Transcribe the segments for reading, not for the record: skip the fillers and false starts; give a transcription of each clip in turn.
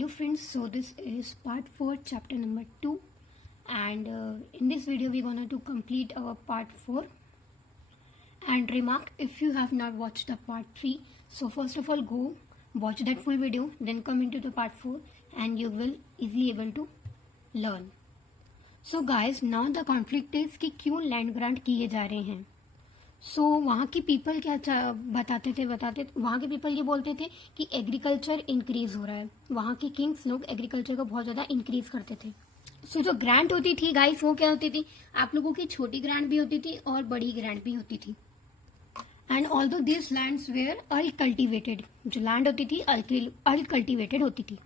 Hello friends, so this is part 4 chapter number 2 and in this video we're gonna to complete our part 4 and remark if you have not watched the part 3. So first of all go watch that full video, then come into the part 4 and you will easily able to learn. So guys, now the conflict is कि क्यों land grant किए जा रहे हैं. सो वहाँ की people क्या बताते वहाँ के पीपल ये बोलते थे कि एग्रीकल्चर इंक्रीज हो रहा है. वहाँ के किंग्स लोग एग्रीकल्चर को बहुत ज़्यादा इंक्रीज करते थे. सो जो ग्रांट होती थी गाइस वो क्या होती थी, आप लोगों की छोटी ग्रांट भी होती थी और बड़ी ग्रांट भी होती थी. And although this lands were uncultivated, जो लैंड होती थी अनकल्टिवेटेड होती थी.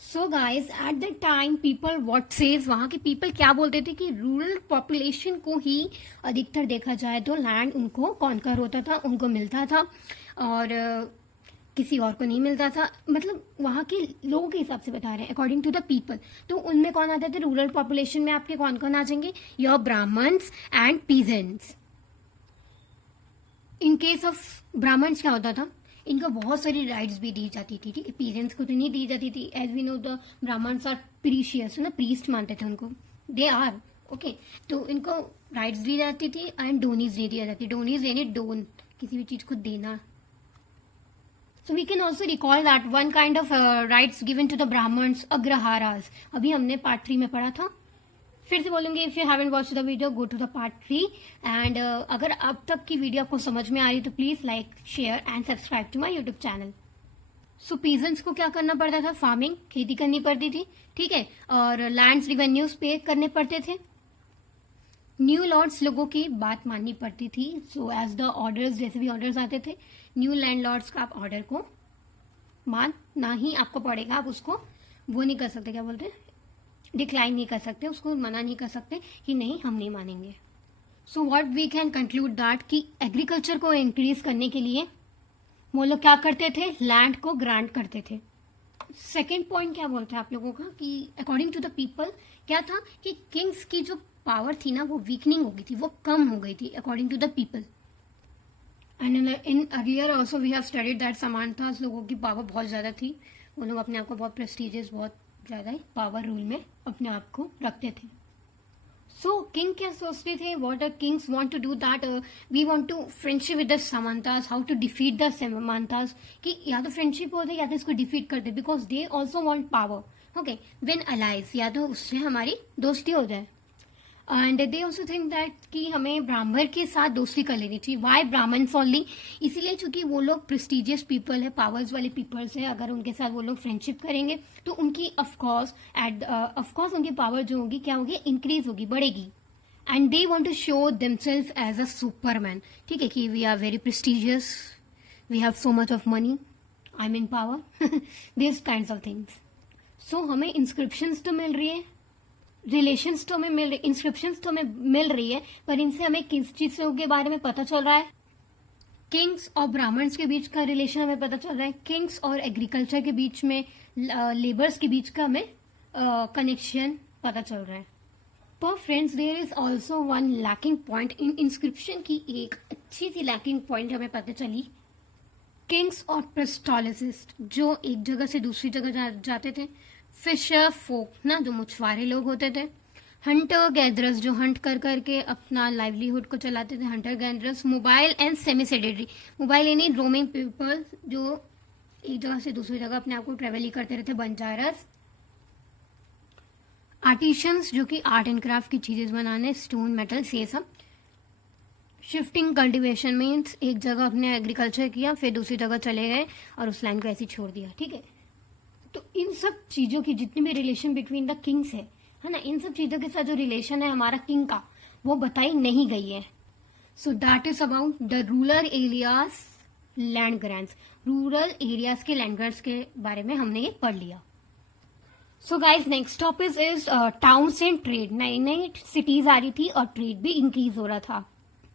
So guys at the time people what says, वहाँ के पीपल क्या बोलते थे कि रूरल पॉपुलेशन को ही अधिकतर देखा जाए तो लैंड उनको कॉन्कर होता था, उनको मिलता था और किसी और को नहीं मिलता था. मतलब वहाँ के लोगों के हिसाब से बता रहे हैं अकॉर्डिंग टू द पीपल. तो उनमें कौन आते थे रूरल पॉपुलेशन में, आपके कौन कौन आ जाएंगे, your Brahmins and peasants. In case of Brahmins क्या होता था, इनको बहुत सारी राइट्स भी दी जाती थी. ठीक है, पेरेंट्स को तो नहीं दी जाती थी. As we know the Brahmins are precious, ना प्रीस्ट मानते थे उनको, दे आर ओके. तो इनको राइट्स दी जाती थी एंड डोनीज दे दिया जाती. डोनीज यानी डोन, किसी भी चीज को देना. So we can also recall that one kind of rights given to the Brahmins, agraharas. अभी हमने पार्ट 3 में पढ़ा था. फिर से बोलूंगी, if you haven't watched the video go to the part 3 and अगर अब तक की वीडियो आपको समझ में आ रही तो please like, share and subscribe to my YouTube channel. So peasants को क्या करना पड़ता था, फार्मिंग, खेती करनी पड़ती थी. ठीक है, और लैंड्स रिवेन्यूज पे करने पड़ते थे. न्यू लॉर्ड्स लोगों की बात माननी पड़ती थी. सो एज द ऑर्डर्स, जैसे भी ऑर्डर्स आते थे न्यू लैंड लॉर्ड्स का आप ऑर्डर को मानना ही आपको पड़ेगा. आप उसको वो नहीं कर सकते, क्या बोलते हैं, डिक्लाइन नहीं कर सकते, उसको मना नहीं कर सकते कि नहीं हम नहीं मानेंगे. So what we can conclude that कि एग्रीकल्चर को इंक्रीज करने के लिए वो लोग क्या करते थे, लैंड को ग्रांट करते थे. सेकेंड पॉइंट क्या बोलते हैं आप लोगों का कि अकॉर्डिंग टू द पीपल क्या था कि किंग्स की जो पावर थी ना वो वीकनिंग हो गई थी, वो कम हो गई थी according to the people. And in earlier also we have studied that samantas लोगों की पावर बहुत ज्यादा थी. वो लोग अपने आप को बहुत प्रेस्टिजियस, बहुत ज्यादा पावर रूल में अपने आप को रखते थे. सो किंग क्या सोचते थे, what are kings want to do that we want to friendship with the samantas, how to defeat the samantas. कि या तो फ्रेंडशिप होते या तो इसको डिफीट करते, because they also want power. Okay, when allies, या तो उससे हमारी दोस्ती हो जाए. And they also think that कि हमें ब्राह्मण के साथ दोस्ती कर लेनी चाहिए. वाई ब्राह्मण्स ओनली, इसीलिए चूंकि वो लोग प्रेस्टिजियस पीपल है, पावर्स वाले पीपल्स है. अगर उनके साथ वो लोग फ्रेंडशिप करेंगे तो उनकी ऑफकोर्स उनकी पावर जो होगी क्या होगी, इंक्रीज होगी, बढ़ेगी. And they want to show themselves as a superman. ठीक है, कि we are very prestigious, we have so much of money, I mean power, this kind of things. So हमें इंस्क्रिप्शंस तो मिल रही है, रिलेशंस तो हमें मिल रही, इंस्क्रिप्शंस तो हमें मिल रही है, पर इनसे हमें किस चीज के बारे में पता चल रहा है, किंग्स और ब्राह्मण्स के बीच का रिलेशन हमें पता चल रहा है. किंग्स और एग्रीकल्चर के बीच में, लेबर्स के बीच का हमें कनेक्शन पता चल रहा है. पर friends, there is also one lacking point in inscription की. एक अच्छी सी लैकिंग पॉइंट हमें पता चली. किंग्स और पेस्टोलॉजिस्ट जो एक जगह से दूसरी जगह जाते थे. फिशर फोक ना, जो मछुआरे लोग होते थे. हंटर गैदरस, जो हंट कर करके अपना लाइवलीहुड को चलाते थे, hunter gatherers. Mobile and semi sedentary, mobile यानी रोमिंग पीपल जो एक जगह से दूसरी जगह अपने आप को ट्रेवल ही करते रहते. बंजारस. आर्टिशंस, जो कि आर्ट एंड क्राफ्ट की चीजें बनाने, स्टोन, मेटल्स, ये सब. शिफ्टिंग कल्टीवेशन मीन्स एक जगह अपने एग्रीकल्चर किया फिर दूसरी जगह चले गए और उस लैंड को ऐसे छोड़ दिया. ठीक है, तो इन सब चीजों की जितनी भी रिलेशन बिटवीन द किंग्स है ना, इन सब चीजों के साथ जो रिलेशन है हमारा किंग का, वो बताई नहीं गई है. So that is about the rural areas land grants. Rural areas के लैंड ग्रांट्स के बारे में हमने ये पढ़ लिया. So guys, next topic is towns and trade. नई नई सिटीज आ रही थी और ट्रेड भी इंक्रीज हो रहा था.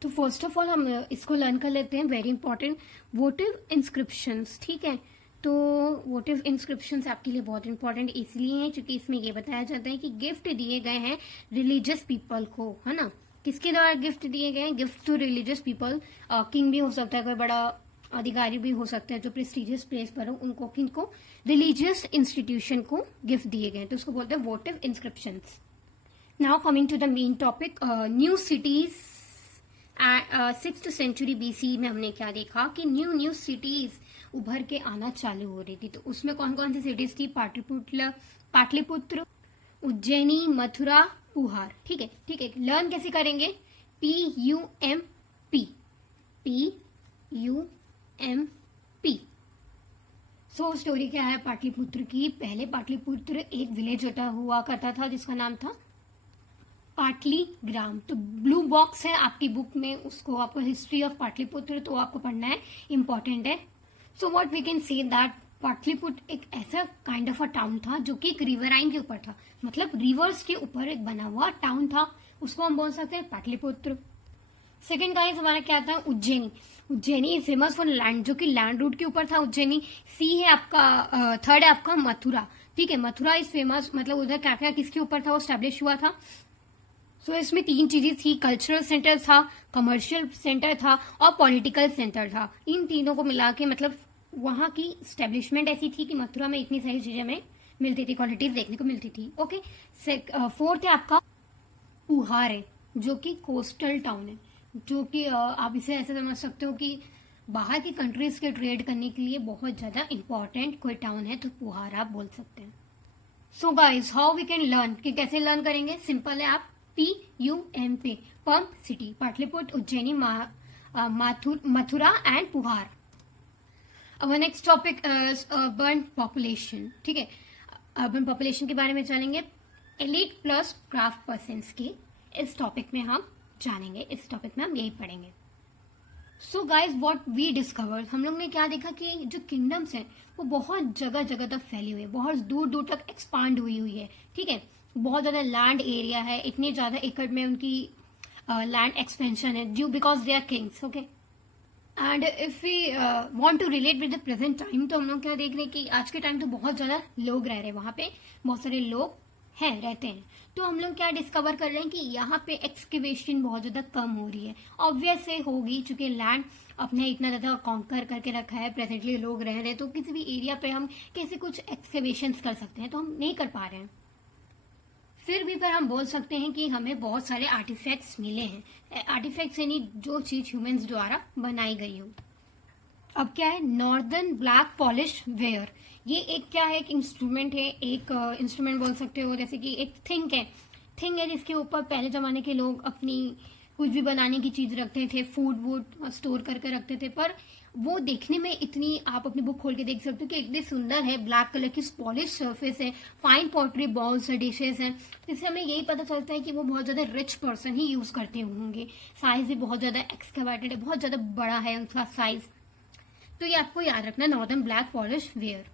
तो फर्स्ट ऑफ ऑल हम इसको लर्न कर लेते हैं, वेरी इंपॉर्टेंट, वोटिव इंस्क्रिप्शंस. ठीक है, तो वोटिव इंस्क्रिप्शंस आपके लिए बहुत इंपॉर्टेंट इसलिए हैं क्योंकि इसमें ये बताया जाता है कि गिफ्ट दिए गए हैं रिलीजियस पीपल को, है ना. किसके द्वारा गिफ्ट दिए गए हैं, gift to religious people. King भी हो सकता है, कोई बड़ा अधिकारी भी हो सकते हैं जो प्रेस्टिजियस प्लेस पर हो, उनको किनको रिलीजियस इंस्टीट्यूशन को गिफ्ट दिए गए, तो उसको बोलते हैं votive inscriptions. Now coming to the main topic, new cities. 6th century BC में हमने क्या देखा कि न्यू सिटीज उभर के आना चालू हो रही थी। तो उसमें कौन कौन सी सिटीज थी? पाटलिपुत्र, उज्जैनी, मथुरा, पुहार। ठीक है, लर्न कैसे करेंगे? PUMP। सो स्टोरी क्या है पाटलिपुत्र की? पहले पाटलिपुत्र एक विलेज हुआ करता था जिसका नाम था पाटलीग्राम। तो ब्लू बॉक्स है आपकी बुक में, उसको आपको हिस्ट्री ऑफ पाटलिपुत्र तो आपको पढ़ना है, इंपॉर्टेंट है। So what we can say that Pataliputra एक ऐसा काइंड ऑफ अ टाउन था जो कि एक रिवराइन के ऊपर था, मतलब रिवर्स के ऊपर एक बना हुआ टाउन था, उसको हम बोल सकते हैं पाटलिपुत्र। सेकेंड गाइस हमारा क्या था? Ujjaini is famous for land, जो कि लैंड रूट के ऊपर था उज्जैनी। सी है आपका, थर्ड है आपका मथुरा। ठीक है, मथुरा इज फेमस, मतलब उधर क्या क्या किसके ऊपर था वो स्टैब्लिश हुआ था? सो इसमें 3 चीजें थी, कल्चरल सेंटर था, कमर्शियल सेंटर था और पॉलिटिकल सेंटर था। इन तीनों को मिला के मतलब वहां की स्टैब्लिशमेंट ऐसी थी कि मथुरा में इतनी सारी चीजें हमें मिलती थी, क्वालिटीज देखने को मिलती थी। ओके, फोर्थ है आपका पुहार है, जो कि कोस्टल टाउन है, जो कि आप इसे ऐसे समझ सकते हो कि बाहर की कंट्रीज के ट्रेड करने के लिए बहुत ज्यादा इंपॉर्टेंट कोई टाउन है, तो पुहार आप बोल सकते हैं। So guys how we can learn, कि कैसे लर्न करेंगे? सिंपल है, आप PUMP, pump city, Pataliputra, Ujjaini, Mathura and Puhar. अब नेक्स्ट टॉपिक अर्बन पॉपुलेशन। ठीक है, अर्बन पॉपुलेशन के बारे में जानेंगे, एलिट प्लस क्राफ्ट पर्सन्स के इस टॉपिक में हम जानेंगे, इस टॉपिक में हम यही पढ़ेंगे। So guys what we discovered, हम लोग ने क्या देखा कि जो किंगडम्स हैं वो बहुत जगह जगह तक फैली हुई है, बहुत दूर दूर तक एक्सपांड हुई है। ठीक है, बहुत ज्यादा लैंड एरिया है, इतने ज्यादा एकड़ में उनकी लैंड एक्सपेंशन है, due because they are kings. Okay, and if we want to relate with the present time, तो हम लोग क्या देख रहे हैं कि आज के टाइम तो बहुत ज्यादा लोग रह रहे हैं वहां पे, बहुत सारे लोग रहते हैं। तो हम लोग क्या डिस्कवर कर रहे हैं कि यहाँ पे एक्सकेवेशन बहुत ज्यादा कम हो रही है। ऑब्वियस से होगी, चूंकि लैंड अपने इतना ज्यादा कॉन्कर करके रखा है, प्रेजेंटली लोग रह रहे हैं, तो किसी भी एरिया पे हम कैसे कुछ एक्सकेवेशन कर सकते हैं, तो हम नहीं कर पा रहे हैं। फिर भी पर हम बोल सकते हैं कि हमें बहुत सारे आर्टिफैक्ट्स मिले हैं। आर्टिफैक्ट्स यानी जो चीज ह्यूमंस द्वारा बनाई गई हो। अब क्या है? नॉर्दर्न ब्लैक पॉलिश वेयर, ये एक क्या है? एक इंस्ट्रूमेंट है, एक इंस्ट्रूमेंट बोल सकते हो, जैसे कि एक थिंग है जिसके ऊपर पहले जमाने के लोग अपनी कुछ भी बनाने की चीज रखते थे, फूड वूड स्टोर करके रखते थे। पर वो देखने में इतनी, आप अपनी बुक खोल के देख सकते हो कि इतनी सुंदर है, ब्लैक कलर की पॉलिश सरफेस है, फाइन पॉटरी बॉल्स है, डिशेस हैं। इससे हमें यही पता चलता है कि वो बहुत ज्यादा रिच पर्सन ही यूज करते होंगे। साइज भी बहुत ज्यादा एक्सकैवेटेड है, बहुत ज्यादा बड़ा है उनका साइज। तो ये आपको याद रखना, northern black polish ware.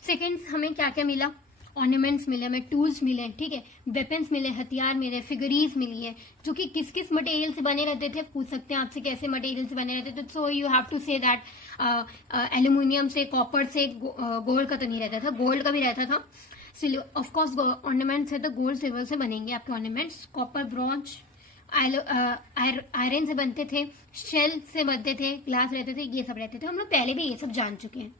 Second, हमें क्या क्या मिला? ऑर्नामेंट्स मिले, हमें टूल्स मिले, ठीक है, वेपन्स मिले, हथियार मिले, फिगरीज मिली है, जो कि किस किस मटेरियल से बने रहते थे। पूछ सकते हैं आपसे कैसे मटेरियल से बने रहते थे, so you have to say that aluminium से, कॉपर से, गोल्ड का तो नहीं रहता था, गोल्ड का भी रहता था। ऑफकोर्स ऑर्नामेंट्स है तो गोल्ड सिल्वर से बनेंगे आपके ऑर्नामेंट्स। कॉपर, ब्रॉन्ज, आयरन से बनते थे, शेल से बनते थे, ग्लास रहते थे, ये सब रहते थे। हम लोग पहले भी ये सब जान चुके हैं।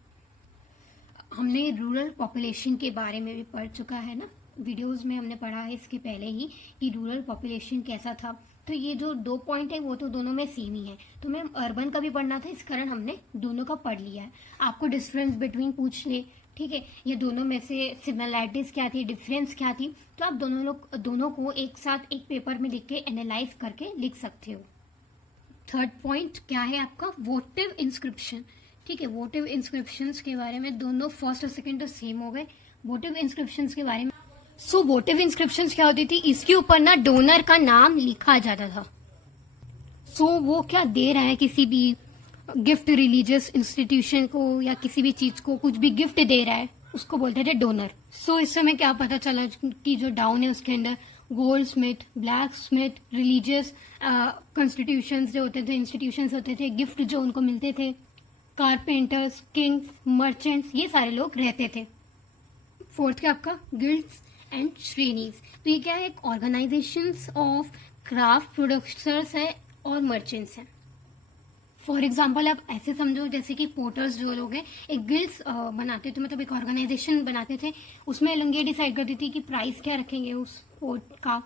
हमने रूरल पॉपुलेशन के बारे में भी पढ़ चुका है ना, वीडियोस में हमने पढ़ा है इसके पहले ही कि रूरल पॉपुलेशन कैसा था। तो ये जो 2 पॉइंट है वो तो दोनों में सेम ही है। तो मैं अर्बन का भी पढ़ना था, इस कारण हमने दोनों का पढ़ लिया है। आपको डिफरेंस बिटवीन पूछ ले, ठीक है, ये दोनों में से सिमिलैरिटीज क्या थी, डिफरेंस क्या थी, तो आप दोनों को एक साथ एक पेपर में लिख के एनालाइज करके लिख सकते हो। थर्ड पॉइंट क्या है आपका? वोटिव इंस्क्रिप्शन। ठीक है, वोटिव इंस्क्रिप्शंस के बारे में दोनों फर्स्ट और सेकंड तो सेम हो गए। वोटिव इंस्क्रिप्शंस के बारे में, सो वोटिव इंस्क्रिप्शंस क्या होती थी? इसके ऊपर ना डोनर का नाम लिखा जाता था। सो वो क्या दे रहा है किसी भी गिफ्ट, रिलीजियस इंस्टीट्यूशन को या किसी भी चीज को कुछ भी गिफ्ट दे रहा है, उसको बोलते थे डोनर। सो इस समय क्या पता चला कि जो डाउन है उसके अंदर gold Smith, black Smith, religious constitutions जो होते थे, इंस्टीट्यूशंस होते थे, गिफ्ट जो उनको मिलते थे, कारपेंटर्स, किंग्स, मर्चेंट्स, ये सारे लोग रहते थे। फोर्थ क्या आपका? Guilds and श्रेणीज। तो ये क्या है? एक ऑर्गेनाइजेशंस ऑफ क्राफ्ट प्रोड्यूसर्स है और मर्चेंट्स हैं। फॉर एग्जाम्पल आप ऐसे समझो जैसे कि पोर्टर्स जो लोग हैं एक गिल्ड्स बनाते थे, मतलब एक ऑर्गेनाइजेशन बनाते थे, उसमें लोग ये डिसाइड करती थी कि प्राइस क्या रखेंगे उस पोर्ट का,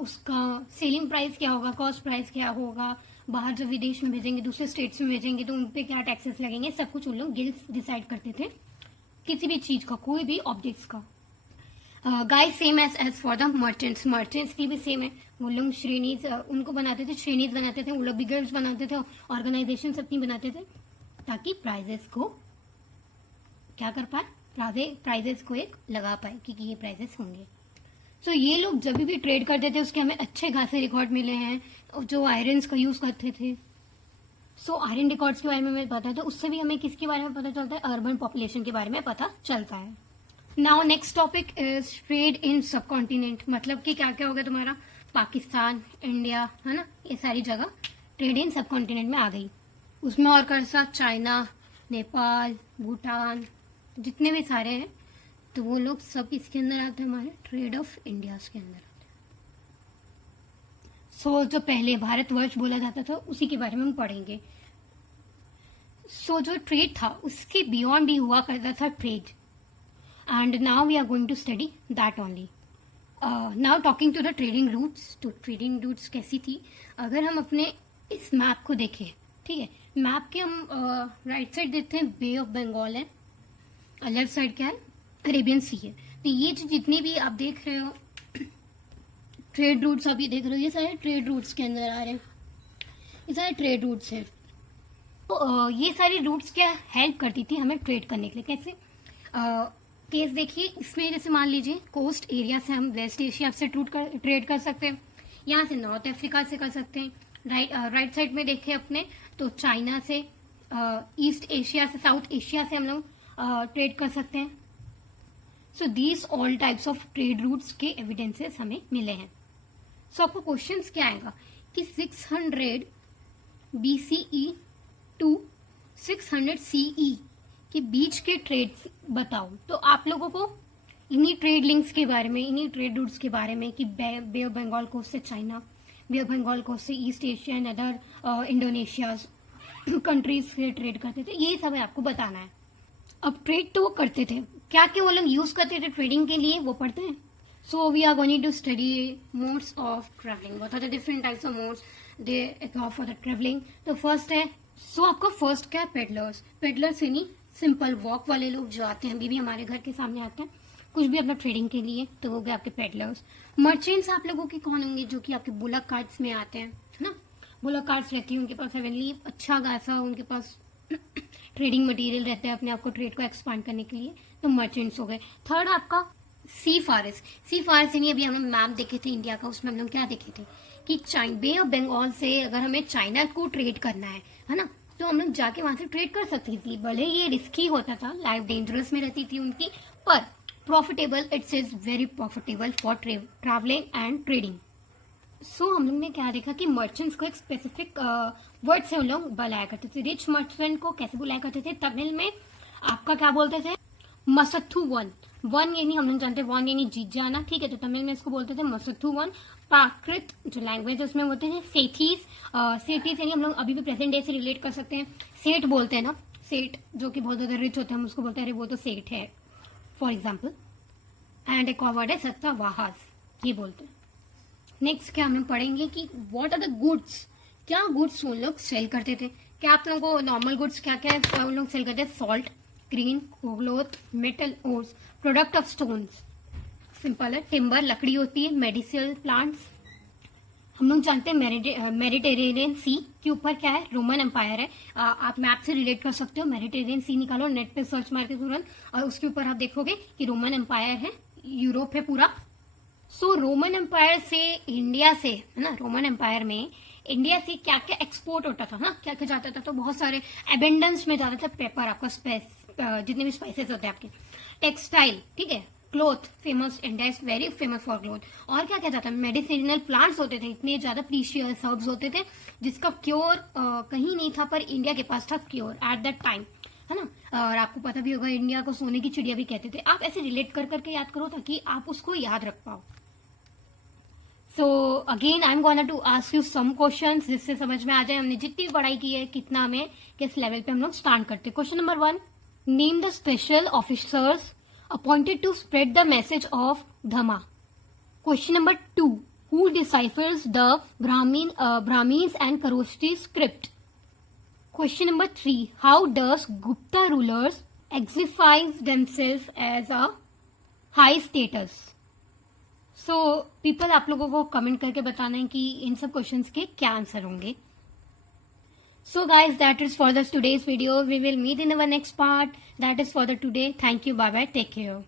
उसका सेलिंग प्राइस क्या होगा, कॉस्ट प्राइस क्या होगा, बाहर जब विदेश में भेजेंगे, दूसरे स्टेट्स में भेजेंगे तो उन पे क्या टैक्सेस लगेंगे, सब कुछ उन लोग गिल्ड्स डिसाइड करते थे किसी भी चीज का, कोई भी ऑब्जेक्ट्स का। Guys same as for the merchants, merchants की भी सेम है, वो लोग श्रेणीज उनको बनाते थे, श्रेणीज बनाते थे, वो लोग भी गिल्ड्स बनाते थे, ऑर्गेनाइजेशन अपनी बनाते थे ताकि प्राइजेस को क्या कर पाए, प्राइजेस को एक लगा पाए कि ये प्राइजेस होंगे। सो ये लोग जब भी ट्रेड करते थे उसके हमें अच्छे खासे रिकॉर्ड मिले हैं, जो आयरन का यूज करते थे। सो आयरन रिकॉर्ड्स के बारे में हमें पता है, तो उससे भी हमें किसके बारे में पता चलता है, अर्बन पॉपुलेशन के बारे में पता चलता है। Now next topic is trade in सब कॉन्टिनेंट, मतलब कि क्या क्या हो गया तुम्हारा, पाकिस्तान, इंडिया, है ना, ये सारी जगह ट्रेड इन सब कॉन्टिनेंट में आ गई। उसमें और कर सा चाइना, नेपाल, भूटान, जितने भी सारे हैं तो वो लोग सब इसके अंदर आते हैं, हमारे ट्रेड ऑफ इंडिया के अंदर आते हैं। सो जो पहले भारतवर्ष बोला जाता था उसी के बारे में हम पढ़ेंगे। सो जो ट्रेड था उसके बियॉन्ड भी हुआ करता था trade, and now we are going to study that only. Now talking to the trading routes, तो ट्रेडिंग रूट्स कैसी थी, अगर हम अपने इस मैप को देखें, ठीक है, मैप के हम राइट साइड देखते हैं बे ऑफ बंगाल है, लेफ्ट साइड क्या है, अरेबियन सी है। तो ये जो जितने भी आप देख रहे हो ट्रेड रूट्स, आप ये देख रहे हो, ये सारे ट्रेड रूट्स के अंदर आ रहे हैं, ये सारे ट्रेड रूट्स हैं। तो ये सारी रूट्स क्या हेल्प करती थी हमें ट्रेड करने के लिए, कैसे, केस देखिए, इसमें जैसे मान लीजिए कोस्ट एरिया से हम वेस्ट एशिया से ट्रेड कर सकते हैं, यहाँ से नॉर्थ अफ्रीका से कर सकते हैं, राइट साइड में देखें अपने तो चाइना से, ईस्ट एशिया से, साउथ एशिया से हम लोग ट्रेड कर सकते हैं। So these all types of trade routes के एविडेंसेस हमें मिले हैं। सो आपको क्वेश्चंस क्या आएगा कि 600 BCE टू 600 CE के बीच के ट्रेड्स बताओ। तो आप लोगों को इन्हीं ट्रेड लिंक्स के बारे में, इन्हीं ट्रेड रूट्स के बारे में कि बे ऑफ बंगाल कोस्ट से China, Bay of Bengal coast से East Asia and other Indonesia countries से ट्रेड करते थे, यही सब है आपको बताना है। अब ट्रेड तो वो करते थे, क्या क्या वो लोग यूज करते थे ट्रेडिंग के लिए वो पढ़ते हैं। So we are going to study modes of travelling, what are the different types of modes they allow for the travelling. तो फर्स्ट है, सो आपका फर्स्ट क्या है, पेडलर्स। पेडलर्स यानी सिंपल वॉक वाले लोग जो आते हैं, अभी भी हमारे घर के सामने आते हैं कुछ भी अपना ट्रेडिंग के लिए, तो वो गए आपके पेडलर्स। मर्चेंट्स आप लोगों के कौन होंगे, जो कि आपके बुलक कार्ट्स में आते हैं, है ना, बुलक कार्ट्स रहती है उनके पास, हेवनली अच्छा खासा उनके पास ट्रेडिंग मटेरियल रहता है अपने आप को ट्रेड को एक्सपांड करने के लिए, तो मर्चेंट्स हो गए। थर्ड आपका सी फारिस। सी फारिस यानी अभी हमने मैप देखे थे इंडिया का, उसमें हम लोग क्या देखे थे कि बे ऑफ बंगाल से अगर हमें चाइना को ट्रेड करना है ना, तो हम लोग जाके वहां से ट्रेड कर सकते थे। भले ये रिस्की होता था, लाइफ डेंजरस में रहती थी उनकी, पर profitable, it's is very profitable for travelling and trading. So हम लोग ने क्या देखा कि मर्चेंट्स को एक स्पेसिफिक वर्ड से हम लोग बुलाया करते थे। रिच मर्चेंट को कैसे बुलाया करते थे, तमिल में आपका क्या बोलते थे, मसथु वन। वन यानी हम लोग जानते हैं वन यानी जीत जाना, ठीक है, तो तमिल में इसको बोलते थे मसथु वन। प्राकृत जो लैंग्वेज उसमें बोलते हैं सेठीज। सेठीज यानी हम लोग अभी भी प्रेजेंट डे से रिलेट कर सकते हैं, सेठ बोलते हैं ना, सेठ जो कि बहुत ज्यादा रिच होते हैं, हम उसको बोलते हैं अरे वो तो सेठ है, फॉर एग्जाम्पल। एंड एक और वर्ड है सत्तावाहास, ये बोलते हैं। नेक्स्ट क्या हम पढ़ेंगे कि व्हाट आर द गुड्स, क्या गुड्स वो लोग सेल करते थे। क्या आप लोगों को नॉर्मल गुड्स क्या क्या है उन लोग सेल करते हैं, salt, green, cloth, metal ores, product of stones, simple है, टिम्बर लकड़ी होती है, मेडिसिनल प्लांट्स। हम लोग जानते हैं मेडिटेरेनियन सी के ऊपर क्या है, रोमन एम्पायर है। आप मैप से रिलेट कर सकते हो, मेडिटेरेनियन सी निकालो नेट पे सर्च मार के तुरंत, और उसके ऊपर आप देखोगे कि रोमन एम्पायर है, यूरोप है पूरा। सो रोमन एम्पायर से इंडिया से, है ना, रोमन एम्पायर में इंडिया से क्या क्या एक्सपोर्ट होता था ना, क्या क्या जाता था, तो बहुत सारे एबेंडेंस में जाता था पेपर, आपका जितने भी स्पाइसेस होते हैं आपके, टेक्सटाइल, ठीक है, cloth, famous, India is very famous for cloth. और क्या क्या जाता है, मेडिसिनल प्लांट्स होते थे, इतने ज्यादा प्रीशियस हर्ब्स होते थे जिसका क्योर कहीं नहीं था, पर इंडिया के पास था क्योर एट दैट टाइम, है ना। और आपको पता भी होगा इंडिया को सोने की चिड़िया भी कहते थे। आप ऐसे रिलेट कर करके याद करो ताकि आप उसको याद रख पाओ। So again I am gonna to ask you some questions जिससे समझ में आ जाए हमने जितनी भी पढ़ाई की है कितना हमें किस लेवल पे हम लोग स्टार्ट करते हैं. Question number 1, name the special officers appointed to spread the message of dhamma. Question number 2, who deciphers the Brahmins and Kharosthi script? Question number 3, how does Gupta rulers exify themselves as a high status? So people आप लोगों को comment करके बताना है कि इन सब questions के क्या आंसर होंगे. So guys, that is for the today's video. We will meet in our next part. That is for the today. Thank you. Bye bye. Take care.